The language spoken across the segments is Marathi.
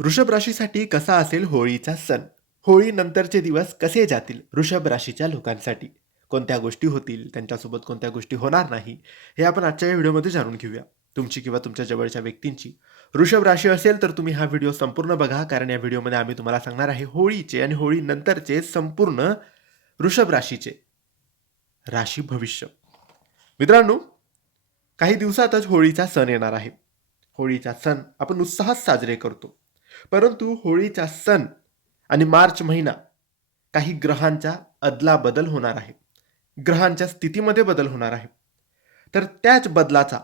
वृषभ राशीसाठी कसा असेल होळीचा सण? होळी नंतरचे दिवस कसे जातील वृषभ राशीच्या लोकांसाठी? कोणत्या गोष्टी होतील? त्यांच्यासोबत कोणत्या गोष्टी होणार नाही? हे आपण आजच्या या व्हिडिओमध्ये जाणून घेऊया. तुमची किंवा तुमच्या जवळच्या व्यक्तींची. वृषभ राशी असेल तर तुम्ही हा व्हिडिओ संपूर्ण बघा कारण या व्हिडिओमध्ये आम्ही तुम्हाला सांगणार आहे होळीचे आणि होळीनंतरचे संपूर्ण वृषभ राशीचे राशी भविष्य. मित्रांनो काही दिवसातच होळीचा सण येणार आहे. होळीचा सण आपण उत्साहात साजरे करतो. परंतु होळीचा सण आणि मार्च महिना काही ग्रहांच्या अदला बदल होणार आहे. ग्रहांच्या स्थितीमध्ये बदल होणार आहे. तर त्याच बदलाचा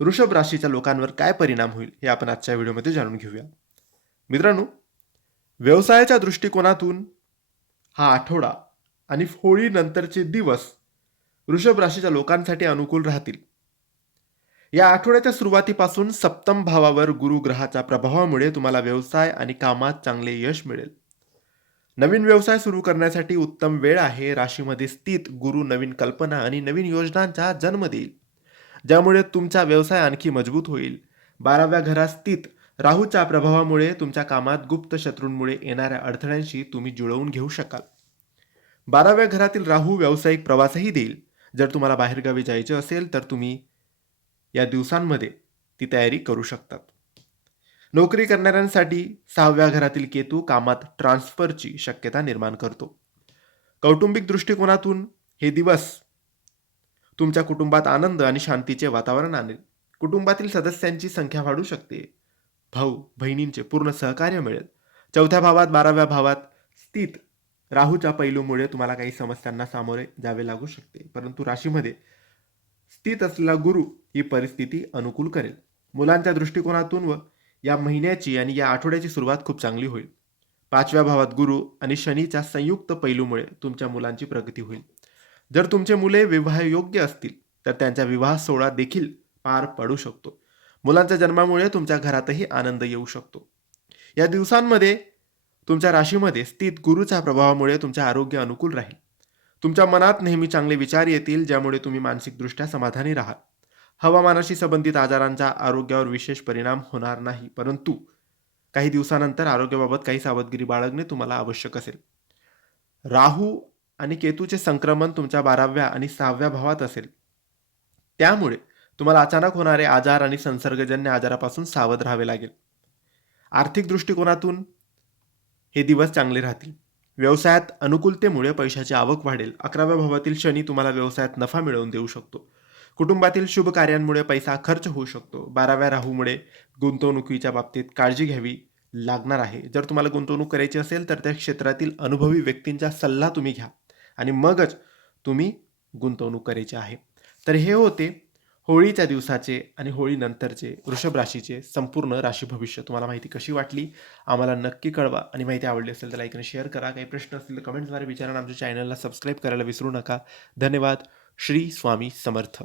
वृषभ राशीच्या लोकांवर काय परिणाम होईल हे आपण आजच्या व्हिडिओमध्ये जाणून घेऊया. मित्रांनो व्यवसायाच्या दृष्टिकोनातून हा आठवडा आणि होळीनंतरचे दिवस वृषभ राशीच्या लोकांसाठी अनुकूल राहतील. या आठवड्याच्या सुरुवातीपासून सप्तम भावावर गुरु ग्रहाच्या प्रभावामुळे तुम्हाला व्यवसाय आणि कामात चांगले यश मिळेल. नवीन व्यवसाय सुरू करण्यासाठी उत्तम वेळ आहे राशीमध्ये स्थित गुरु नवीन कल्पना आणि नवीन योजनांचा जन्म देईल. ज्यामुळे तुमचा व्यवसाय आणखी मजबूत होईल. बाराव्या घरात स्थित राहूच्या प्रभावामुळे तुमच्या कामात गुप्त शत्रूंमुळे येणाऱ्या अडथळ्यांशी तुम्ही जुळवून घेऊ शकाल. बाराव्या घरातील राहू व्यावसायिक प्रवासही देईल. जर तुम्हाला बाहेरगावी जायचे असेल तर तुम्ही या दिवसांमध्ये ती तयारी करू शकतात. नोकरी करणाऱ्यांसाठी सहाव्या घरातील केतू कामात ट्रान्सफरची शक्यता निर्माण करतो. कौटुंबिक दृष्टिकोनातून हे दिवस तुमच्या कुटुंबात आनंद आणि शांतीचे वातावरण आणेल. कुटुंबातील सदस्यांची संख्या वाढू शकते. भाऊ बहिणींचे पूर्ण सहकार्य मिळेल. चौथ्या भावात बाराव्या भावात स्थित राहूच्या पैलूमुळे तुम्हाला काही समस्यांना सामोरे जावे लागू शकते. परंतु राशीमध्ये स्थित असलेला गुरु ही परिस्थिती अनुकूल करेल. मुलांच्या दृष्टिकोनातून व या महिन्याची आणि या आठवड्याची सुरुवात खूप चांगली होईल. पाचव्या भावात गुरु आणि शनीच्या संयुक्त पैलूमुळे तुमच्या मुलांची प्रगती होईल. जर तुमचे मुले विवाहयोग्य असतील तर त्यांचा विवाह सोहळा देखील पार पडू शकतो. मुलांच्या जन्मामुळे तुमच्या घरातही आनंद येऊ शकतो. या दिवसांमध्ये तुमच्या राशीमध्ये स्थित गुरुच्या प्रभावामुळे तुमचे आरोग्य अनुकूल राहील. तुमच्या मनात नेहमी चांगले विचार येतील ज्यामुळे तुम्ही मानसिकदृष्ट्या समाधानी राहाल. हवामानाशी संबंधित आजारांचा आरोग्यावर विशेष परिणाम होणार नाही परंतु काही दिवसानंतर आरोग्याबाबत काही सावधगिरी बाळगणे तुम्हाला आवश्यक असेल. राहू आणि केतूचे संक्रमण तुमच्या बाराव्या आणि सहाव्या भावात असेल. त्यामुळे तुम्हाला अचानक होणारे आजार आणि संसर्गजन्य आजारापासून सावध राहावे लागेल. आर्थिक दृष्टिकोनातून हे दिवस चांगले राहतील. व्यवसायात अनुकूलतेमुळे पैशाची आवक वाढेल. अकराव्या भावातील शनी तुम्हाला व्यवसायात नफा मिळवून देऊ शकतो. कुटुंबातील शुभ कार्यांमुळे पैसा खर्च होऊ शकतो. बाराव्या राहूमुळे गुंतवणुकीच्या बाबतीत काळजी घ्यावी लागणार आहे. जर तुम्हाला गुंतवणूक करायची असेल तर त्या क्षेत्रातील अनुभवी व्यक्तींचा सल्ला तुम्ही घ्या आणि मगच तुम्ही गुंतवणूक करायची आहे. तर हे होते होळीच्या दिवसाचे आणि होळीनंतरचे वृषभ राशीचे संपूर्ण राशी भविष्य तुम्हाला माहिती कशी वाटली? आम्हाला नक्की कळवा. आणि माहिती आवडली असेल तर लाईक आणि शेअर करा. काही प्रश्न असतील तर कमेंटद्वारे विचारा आमच्या चॅनलला सबस्क्राईब करायला विसरू नका. धन्यवाद. श्री स्वामी समर्थ.